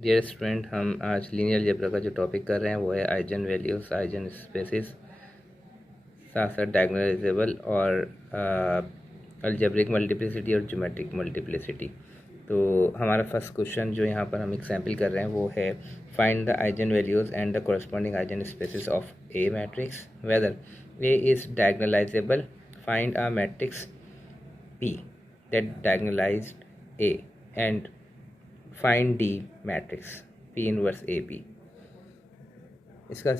Dear student, हम आज linear algebra का जो टॉपिक कर रहे हैं वो है आइजन वैल्यूज, आइजन स्पेसिस, साथ साथ डायगोनलाइजेबल और अलजेब्रिक मल्टीप्लिसिटी और ज्योमेट्रिक मल्टीप्लिसिटी। तो हमारा फर्स्ट क्वेश्चन जो यहाँ पर हम एग्जाम्पल कर रहे हैं वो है find the eigen values and the corresponding eigen spaces of A matrix whether A is diagonalizable, find a matrix P that diagonalized A and find D matrix P inverse AP। इसका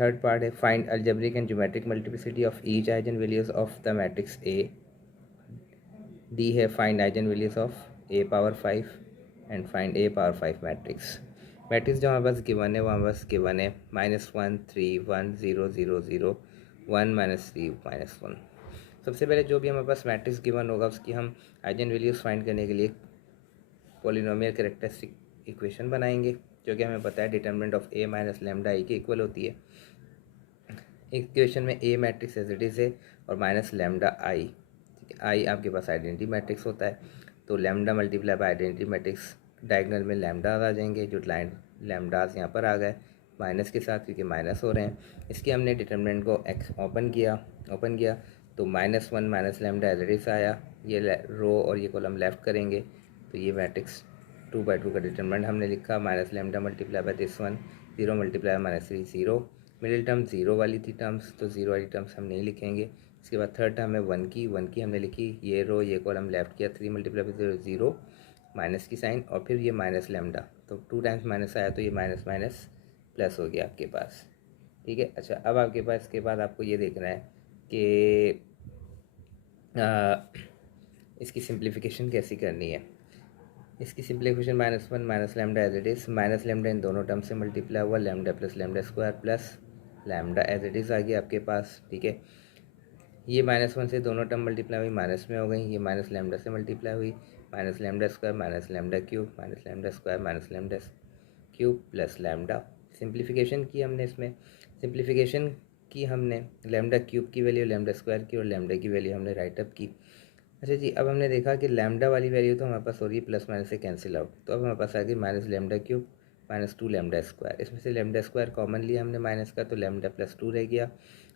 third part है find algebraic and geometric multiplicity of each eigen values of the matrix A. D है find eigen values of A power 5 and find A power 5 matrix. Matrix जो हमारे पास given है वो हमारे पास given है -1 3 1 0 0 0 1 -3 -1। सबसे पहले जो भी हमारे पास मैट्रिक्स गिवन होगा उसकी हम आइजन वैल्यूज फाइंड करने के लिए पॉलिनोमियल कैरेक्टरिस्टिक इक्वेशन बनाएंगे, जो कि हमें पता है determinant of A minus lambda I के इक्वल होती है। इक्वेशन में A matrix as it is है और माइनस लैम्डा आई, ठीक है। आई आपके पास आइडेंटिटी मैट्रिक्स होता है, तो lambda multiply by identity matrix, diagonal में लैम्डाज आ जाएंगे, जो लैम्डाज यहाँ पर आ गए माइनस के साथ क्योंकि माइनस हो रहे हैं। इसकी हमने डिटर्मिनेंट को ओपन किया तो -1 minus lambda as it is आया। ये रो और ये कॉलम लेफ्ट करेंगे तो ये मैट्रिक्स 2/2 का डिटर्मिनेंट हमने लिखा, minus lambda multiply by this one 0 multiply -3 0। Middle term 0 वाली थी टर्म्स, तो 0 वाली टर्म्स हम नहीं लिखेंगे। इसके बाद थर्ड टर्म है 1 की हमने लिखी, ये रो ये कॉलम लेफ्ट किया, 3 मल्टीप्लाई बाय 0 माइनस की साइन और फिर ये माइनस लैम्डा, तो 2 टाइम्स माइनस आया तो ये माइनस माइनस प्लस हो गया आपके पास, ठीक है। अच्छा, अब आपके पास इसके बाद आपको ये देखना है कि इसकी सिंप्लीफिकेशन कैसी करनी है। इसकी simplification -1 minus lambda as it is, minus lambda इन दोनों टर्म से मल्टीप्लाई हुआ, lambda plus lambda square plus lambda as it is आ गया आपके पास, ठीक है। ये -1 से दोनों टर्म मल्टीप्लाई हुई, माइनस में हो गई, ये माइनस लैम्डा से मल्टीप्लाई हुई, minus lambda square minus lambda cube minus lambda square minus lambda cube plus lambda. Simplification की हमने इसमें, सिंप्लीफिकेशन की हमने लैम्डा क्यूब की वैल्यू लैम्डा स्क्वायर की और लैम्डा की वैल्यू हमने राइट अप की। अच्छा जी, अब हमने देखा कि लैम्डा वाली वैल्यू तो हमारे पास हो रही है प्लस माइनस से कैंसिल आउट, तो अब हमारे पास आ गई minus lambda cube -2 lambda square. इसमें से लैम्डा स्क्वायर कॉमन लिया हमने माइनस का, तो लैम्डा प्लस 2 रह गया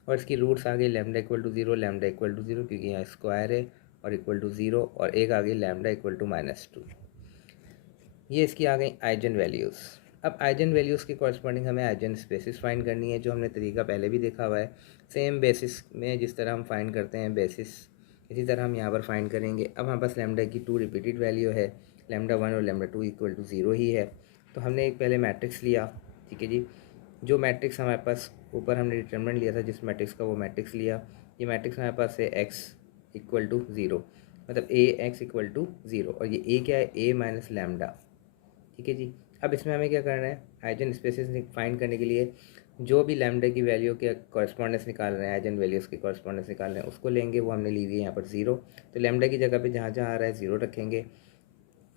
और इसकी रूट्स आ गई lambda equal to 0 lambda equal to 0 क्योंकि यहाँ स्क्वायर है और इक्वल टू 0, और एक आ गई लैम्डा इक्वल टू -2। ये इसकी आ गई आइजन वैल्यूज़। अब आइजन वैल्यूज़ के कॉरस्पॉन्डिंग हमें आइजन स्पेसिस फाइंड करनी है, जो हमने तरीका पहले भी देखा हुआ है। सेम बेसिस में जिस तरह हम फाइंड करते हैं बेसिस, इसी तरह हम यहाँ पर फाइंड करेंगे। अब हमारे पास लैम्डा की 2 रिपीटेड वैल्यू है, लैम्डा 1 और लैम्डा 2 इक्वल टू 0 ही है, तो हमने एक पहले मैट्रिक्स लिया, ठीक है जी। जो मैट्रिक्स हमारे पास ऊपर हमने डिटरमिनेंट लिया था जिस मैट्रिक्स का, वो मैट्रिक्स लिया। ये मैट्रिक्स हमारे पास है एक्स इक्वल टू 0, मतलब ए एक्स इक्वल टू 0, और ये ए क्या है, ए माइनस लैम्डा, ठीक है जी। अब इसमें हमें क्या करना है, आइजन स्पेसिस फाइंड करने के लिए जो भी लैम्डा की वैल्यू के कॉरस्पॉन्डेंस निकाल रहे हैं, आइजन वैल्यूज़ के कॉरस्पॉन्डेंस निकाल रहे हैं, उसको लेंगे, वो हमने ली हुई है यहाँ पर 0, तो लैम्डा की जगह पे जहाँ जहाँ आ रहा है 0 रखेंगे।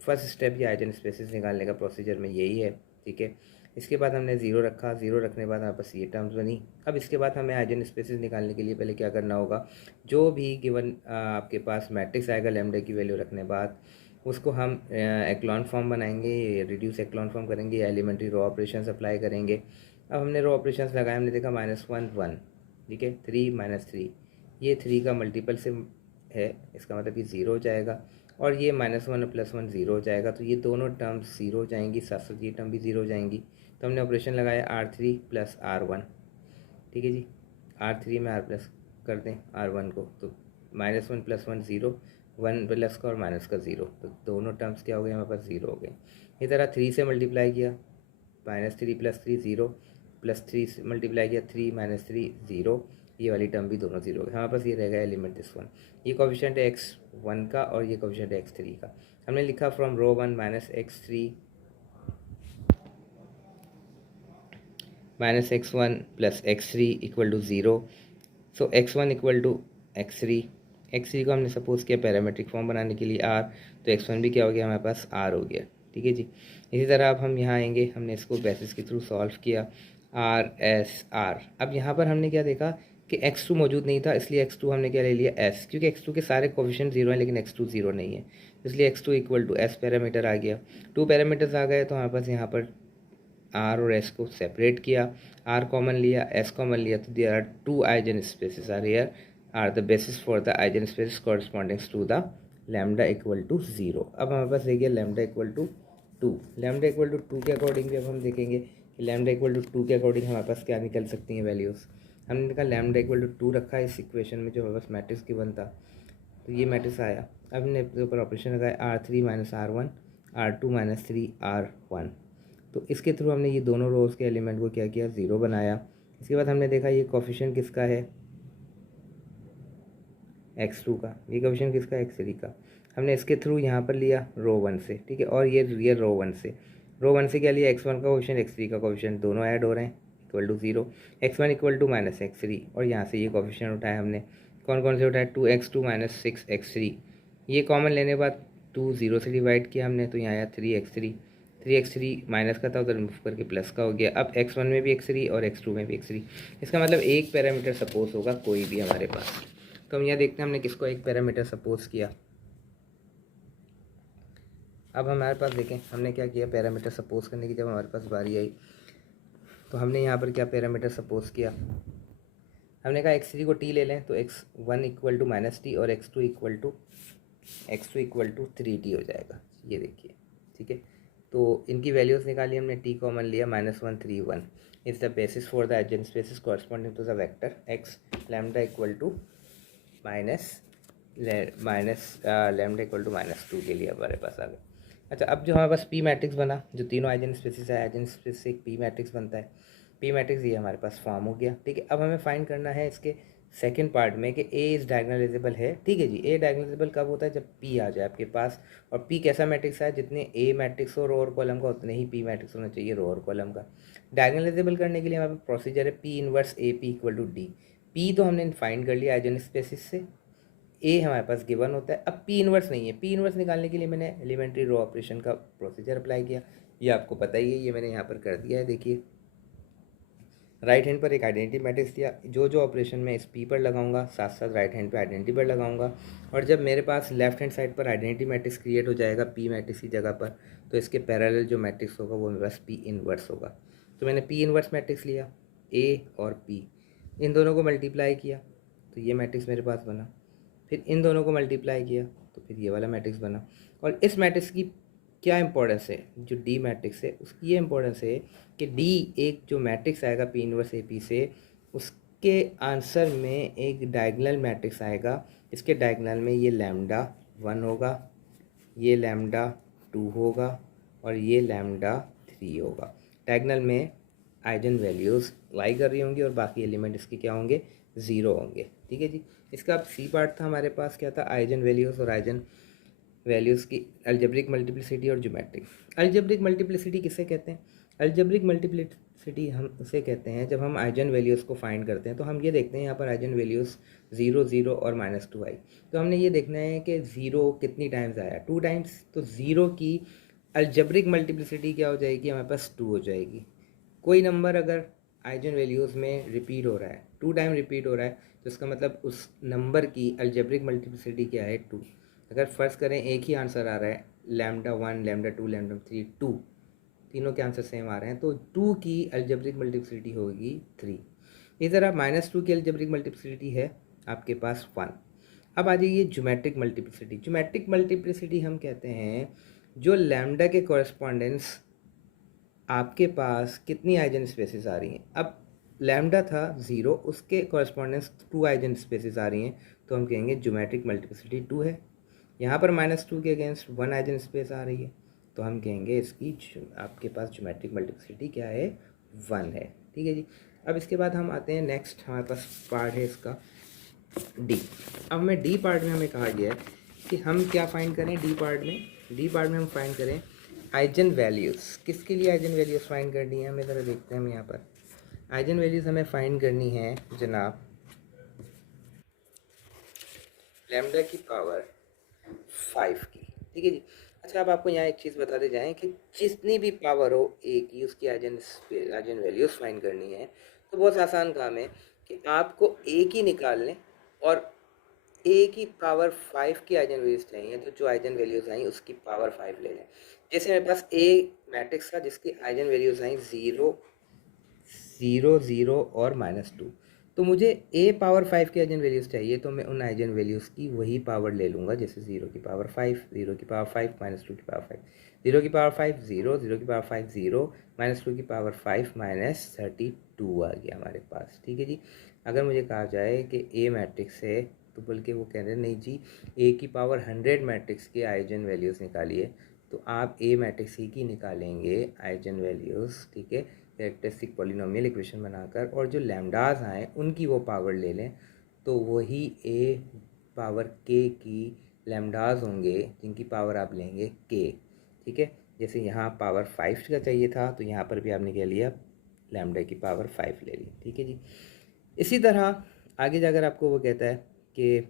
फर्स्ट स्टेप ये आइजन स्पेसिस निकालने का प्रोसीजर में यही है, ठीक है। इसके बाद हमने 0 रखा, 0 रखने के बाद हमारे पास ये टर्म्स बनी। अब इसके बाद हमें आइजन स्पेसिस निकालने के लिए पहले क्या करना होगा, जो भी गिवन आपके पास मैट्रिक्स आएगा लैम्डा की वैल्यू रखने बाद, उसको हम एक्लॉन फॉर्म बनाएंगे, रिड्यूस एक्लॉन फॉर्म करेंगे, एलिमेंट्री रो ऑपरेशंस अप्लाई करेंगे। अब हमने रो ऑपरेशंस लगाए, हमने देखा -1 1, ठीक है, 3 -3, ये 3 का मल्टीपल से है, इसका मतलब कि 0 हो जाएगा, और ये -1 + 1 0 हो जाएगा, तो ये दोनों टर्म्स 0 हो जाएंगी, साथ साथ ये टर्म भी 0 हो जाएंगी। तो हमने ऑपरेशन लगाया R3 + R1, ठीक है जी। R3 में R प्लस कर दें R1 को, तो -1 + 1 0, 1 प्लस का और माइनस का 0, तो दोनों टर्म्स क्या हो गए हमारे पास 0 हो गए। इसी तरह 3 से मल्टीप्लाई किया, -3 + 3 0, +3 से मल्टीप्लाई किया 3 -3 0, ये वाली टर्म भी दोनों 0 हो गए। हमारे पास ये रहेगा एलिमेंट दिस वन, ये कोफिशिएंट है x1 का और ये कोफिशिएंट है x3 का। हमने लिखा from row 1 -x3 -x1 + x3 = 0। So x1 = x3, x3 को हमने सपोज किया पैरामीट्रिक फॉर्म बनाने के लिए r, तो x1 भी क्या हो गया हमारे पास r हो गया, ठीक है जी। इसी तरह अब हम यहाँ आएंगे, हमने इसको बेसिस के थ्रू सॉल्व किया, r s r। अब यहाँ पर हमने क्या देखा कि x2 मौजूद नहीं था, इसलिए x2 हमने क्या ले लिया s, क्योंकि x2 के सारे कोफिशिएंट 0 हैं लेकिन x2 0 नहीं है, इसलिए x2 equal to s parameter आ गया। 2 पैरामीटर्स आ गए तो हमारे पास यहाँ पर r और s को सेपरेट किया, r कॉमन लिया, s कॉमन लिया, तो there are 2 eigen spaces are here are the basis for the eigen spaces correspondings to the lambda equal to 0। अब हमारे पास रह गया lambda equal to 2। Lambda equal to 2 के अकॉर्डिंग अब हम देखेंगे कि लैम्डा इक्वल टू 2 के अकॉर्डिंग हमारे पास क्या निकल सकती हैं वैल्यूज़। हमने देखा लैम्डा इक्वल टू 2 रखा है इस इक्वेशन में जो हमारे पास मैट्रिक्स गिवन था, तो ये मैट्रिक्स आया। अब हमने इसके ऊपर ऑपरेशन लगाया R3 minus R1 R2 minus 3 R1, तो इसके थ्रू हमने ये दोनों रोज़ के एलिमेंट को क्या किया, 0 बनाया। इसके बाद हमने देखा ये कोफिशिएंट किसका है, x2 का, ये कोफिशिएंट किसका, x3 का। हमने इसके थ्रू यहाँ पर लिया रो 1 से, ठीक है, और ये रो 1 से, रो 1 से क्या लिया, x1 का कोफिशिएंट x3 का कोफिशिएंट, दोनों ऐड हो रहे हैं equal to 0, x1 equal to minus x3, और यहाँ से ये कोफिशिएंट उठाया हमने, कौन कौन से उठाया, 2x2 माइनस 6x3, ये कॉमन लेने के बाद 2 0 से डिवाइड किया हमने, तो यहाँ आया 3x3, 3x3 माइनस का था उधर रिमूव करके प्लस का हो गया। अब x1 में भी x3 और x2 में भी x3, इसका मतलब एक पैरामीटर सपोज होगा कोई भी हमारे पास। तो हम यहाँ देखते हैं हमने किसको एक पैरामीटर सपोज किया। अब हमारे पास देखें हमने क्या किया, पैरामीटर सपोज करने की जब हमारे पास बारी आई तो हमने यहाँ पर क्या पैरामीटर सपोज किया, हमने कहा x3 को t ले लें तो x1 equal to minus T और x2 इक्वल टू 3t हो जाएगा, ये देखिए, ठीक है। तो इनकी वैल्यूज़ निकाली हमने, t कॉमन लिया, -1 3 1 is the basis for the eigen spaces corresponding to the vector x lambda equal to minus lambda equal to -2 के लिए हमारे पास आ गया। अच्छा, अब जो हमारे पास पी मैट्रिक्स बना, जो तीनों आइजन स्पेसिस है, आइजन स्पेसिस से एक पी मैट्रिक्स बनता है, पी मैट्रिक्स ये हमारे पास फॉर्म हो गया, ठीक है। अब हमें फाइंड करना है इसके सेकंड पार्ट में कि ए इज़ डायगोनलाइजेबल है, ठीक है जी। ए डायगोनलाइजेबल कब होता है, जब पी आ जाए आपके पास, और पी कैसा मैट्रिक्स है, जितने ए मैट्रिक्स हो रो और कॉलम का उतने ही पी मैट्रिक्स होना चाहिए रो और कॉलम का। डायगोनलाइजेबल करने के लिए हमारे पास प्रोसीजर है P inverse A P equal to D. P तो हमने फाइंड कर लिया आइजन स्पेसिस से, ए हमारे पास गिवन होता है। अब पी इनवर्स नहीं है, पी इनवर्स निकालने के लिए मैंने एलिमेंट्री रो ऑपरेशन का प्रोसीजर अप्लाई किया, ये आपको पता ही है, ये मैंने यहाँ पर कर दिया है। देखिए राइट हैंड पर एक आइडेंटिटी मैट्रिक्स दिया, जो जो ऑपरेशन मैं इस पी पर लगाऊंगा साथ साथ राइट हैंड पे आइडेंटिटी पर लगाऊंगा, और जब मेरे पास लेफ्ट हैंड साइड पर आइडेंटिटी मैट्रिक्स क्रिएट हो जाएगा पी मैट्रिक्स की जगह पर, तो इसके पैरेलल जो मैट्रिक्स होगा वो मेरे पास पी इनवर्स होगा। तो मैंने पी इनवर्स मैट्रिक्स लिया, ए और पी, इन दोनों को मल्टीप्लाई किया तो ये मैट्रिक्स मेरे पास बना, फिर इन दोनों को मल्टीप्लाई किया तो फिर ये वाला मैट्रिक्स बना। और इस मैट्रिक्स की क्या इंपॉर्टेंस है, जो डी मैट्रिक्स है उसकी ये इंपॉर्टेंस है कि डी एक जो मैट्रिक्स आएगा पी इनवर्स ए पी से, उसके आंसर में एक डायगोनल मैट्रिक्स आएगा, इसके डायगोनल में ये लैम्डा 1 होगा, ये लैम्डा 2 होगा और ये लैम्डा 3 होगा। डायगोनल में आइजन वैल्यूज़ लाई कर रही होंगी और बाकी एलिमेंट इसके क्या होंगे, 0 होंगे, ठीक है जी। इसका अब सी पार्ट था हमारे पास, क्या था, आइजन वैल्यूज़ और आइजन वैल्यूज़ की अलजेब्रिक मल्टीप्लिसिटी और ज्योमेट्रिक। अलजेब्रिक मल्टीप्लिसिटी किसे कहते हैं, अलजेब्रिक मल्टीप्लिसिटी हम उसे कहते हैं जब हम आइजन वैल्यूज़ को फाइंड करते हैं। तो हम ये देखते हैं यहाँ पर आइजन वैल्यूज़ 0 0 और -2 आई, तो हमने ये देखना है कि 0 कितनी टाइम्स आया, 2 टाइम्स, तो 0 की अलजेब्रिक मल्टीप्लिसिटी क्या हो जाएगी, हमारे पास 2 हो जाएगी। कोई नंबर अगर आइजन वैल्यूज़ में रिपीट हो रहा है, 2 टाइम रिपीट हो रहा है, तो इसका मतलब उस नंबर की अलजेब्रिक मल्टीप्लिसिटी क्या है, 2। अगर फ़र्ज़ करें एक ही आंसर आ रहा है, लैम्डा 1 लैम्डा 2 लैम्डा 3 2, तीनों के आंसर सेम आ रहे हैं, तो 2 की अलजेब्रिक मल्टीप्लिसिटी होगी 3। इस तरह -2 की अलजेब्रिक मल्टीप्लिसिटी है आपके पास 1। अब आ जाइए ज्योमेट्रिक मल्टीप्लिसिटी। ज्योमेट्रिक मल्टीप्लिसिटी हम कहते हैं जो लैम्डा के कॉरस्पॉन्डेंस आपके पास कितनी आइजन स्पेसिस आ रही हैं। अब लैम्डा था 0, उसके कॉरस्पॉन्डेंस 2 आइजन स्पेसिस आ रही हैं, तो हम कहेंगे ज्योमेट्रिक मल्टीप्लिसिटी 2 है। यहाँ पर -2 के अगेंस्ट 1 आइजन स्पेस आ रही है, तो हम कहेंगे इसकी आपके पास ज्योमेट्रिक मल्टीप्लिसिटी क्या है, 1 है, ठीक है जी। अब इसके बाद हम आते हैं नेक्स्ट, हमारे पास पार्ट है इसका डी। अब हमें डी पार्ट में हमें कहा गया है कि हम क्या फाइंड करें डी पार्ट में, डी पार्ट में हम फाइंड करें आइजन वैल्यूज़। किसके लिए आइजन वैल्यूज़ फाइंड करनी है, हमें ज़रा देखते हैं हम यहाँ पर। आइजन वैल्यूज़ हमें फाइंड करनी है जनाब लैम्डा की पावर 5 की, ठीक है जी। अच्छा, अब आपको यहाँ एक चीज़ बताते जाएं कि जितनी भी पावर हो ए की उसकी आइजन वैल्यूज़ फाइंड करनी है, तो बहुत आसान काम है कि आपको ए की निकाल लें और ए की पावर 5 की आइजन वैल्यूज चाहिए, तो जो आइजन वैल्यूज आई उसकी पावर 5 ले लें। जैसे मेरे पास ए मैट्रिक्स था जिसकी आइजन वैल्यूज आई 0 0 0 और -2, तो मुझे ए पावर 5 की आइजन वैल्यूज चाहिए, तो मैं उन आइजन वैल्यूज़ की वही पावर ले लूँगा, जैसे 0 की पावर 5, 0 की पावर 5, -2 की पावर 5, 0 की पावर 5 0, 0 की पावर 5 0, -2 की पावर 5 -32 आ गया हमारे पास। ठीक है जी। अगर मुझे कहा जाए कि ए मैट्रिक्स है, तो बल्कि वो कह रहे हैं नहीं जी, ए की पावर 100 मैट्रिक्स के आइजन वैल्यूज़ निकालिए, तो आप ए मैट्रिक्स ही की निकालेंगे आइजन वैल्यूज़। ठीक है, कैरेक्टरिस्टिक पॉलिनोमियल इक्वेशन बनाकर, और जो लैम्डास आए उनकी वो पावर ले लें, तो वही ए पावर के की लैम्डास होंगे जिनकी पावर आप लेंगे के। ठीक है, जैसे यहाँ पावर 5 का चाहिए था, तो यहाँ पर भी आपने क्या लिया, लैम्डा की पावर 5 ले ली। ठीक है जी। इसी तरह आगे जाकर आपको वो कहता है कि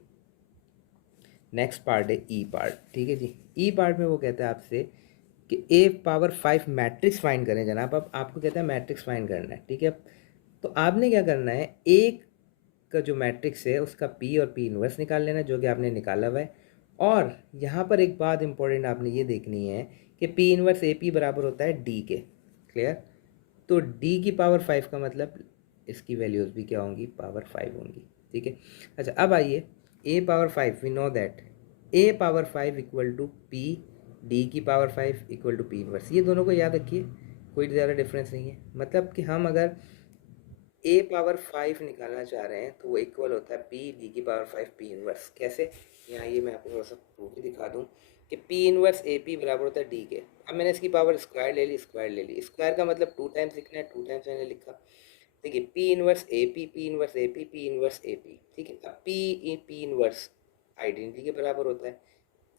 नेक्स्ट पार्ट है ई पार्ट। ठीक है जी। ई पार्ट में वो कहता है आपसे कि ए पावर 5 मैट्रिक्स फाइंड करें जनाब। अब आपको कहता है मैट्रिक्स फाइंड करना है। ठीक है, तो आपने क्या करना है, एक का जो मैट्रिक्स है उसका पी और पी इनवर्स निकाल लेना, जो कि आपने निकाला हुआ है। और यहाँ पर एक बात इंपॉर्टेंट आपने ये देखनी है कि पी इनवर्स ए पी बराबर होता है डी के। क्लियर? तो डी की पावर 5 का मतलब इसकी वैल्यूज़ भी क्या होंगी, पावर 5 होंगी। ठीक है। अच्छा, अब आइए, A power 5 we know that A power 5 equal to P, D की power 5 equal to P inverse. ये दोनों को याद रखिए, कोई ज़्यादा डिफरेंस नहीं है। मतलब कि हम अगर ए पावर 5 निकालना चाह रहे हैं तो वो इक्वल होता है पी डी की पावर 5 पी इनवर्स। कैसे? यहाँ ये मैं आपको थोड़ा सा प्रूफ भी दिखा दूँ कि पी इनवर्स ए पी बराबर होता है डी के। अब मैंने इसकी पावर स्क्वायर ले ली, स्क्वायर ले ली, स्क्वायर का मतलब 2 टाइम्स लिखना है, 2 टाइम्स मैंने लिखा। देखिए, P inverse A P, P inverse A P, P inverse A P. ठीक है, अब पी इनवर्स आइडेंटिटी के बराबर होता है,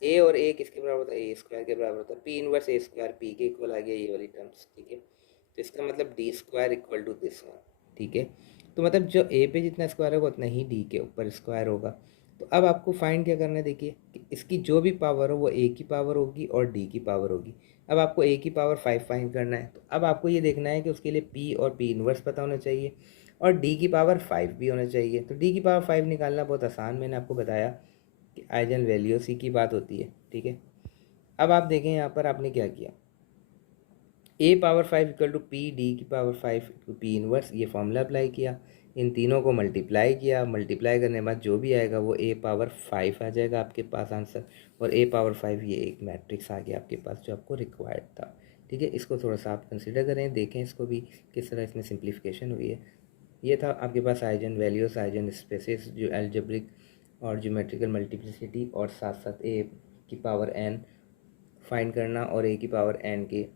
ए और ए किसके बराबर होता है, ए स्क्वायर के बराबर होता है। P inverse A square P के इक्वल आ गया ये वाली टर्म्स। ठीक है, तो इसका मतलब D square equal to this one. ठीक है, तो मतलब जो ए पे जितना स्क्वायर होगा उतना ही डी के ऊपर स्क्वायर होगा। तो अब आपको फाइंड क्या करना है, देखिए कि इसकी जो भी पावर हो वो ए की पावर होगी और डी की पावर होगी। अब आपको ए की पावर 5 फाइंड करना है, तो अब आपको ये देखना है कि उसके लिए पी और पी इनवर्स पता होना चाहिए और डी की पावर 5 भी होना चाहिए। तो डी की पावर 5 निकालना बहुत आसान, मैंने आपको बताया कि आइजन वैल्यू सी की बात होती है। ठीक है, अब आप देखें यहाँ पर आपने क्या किया, A power 5 equal to P, D की पावर 5 पी इनवर्स, ये फॉर्मूला अप्लाई किया, इन तीनों को मल्टीप्लाई किया, मल्टीप्लाई करने के बाद जो भी आएगा वो ए पावर 5 आ जाएगा आपके पास आंसर, और ए पावर 5 ये एक मैट्रिक्स आ गया आपके पास जो आपको रिक्वायर्ड था। ठीक है, इसको थोड़ा सा आप कंसिडर करें, देखें इसको भी किस तरह इसमें सिंप्लीफिकेशन हुई है। ये था आपके पास आइजन वैल्यूज, आइजन स्पेसेस, जो एल्जेब्रिक और ज्योमेट्रिकल मल्टीप्लिसिटी, और साथ साथ ए की पावर एन फाइंड करना और ए की पावर एन के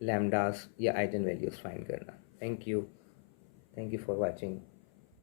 लैम्डास या आइजन वैल्यूज़ फाइंड करना। Thank you for watching.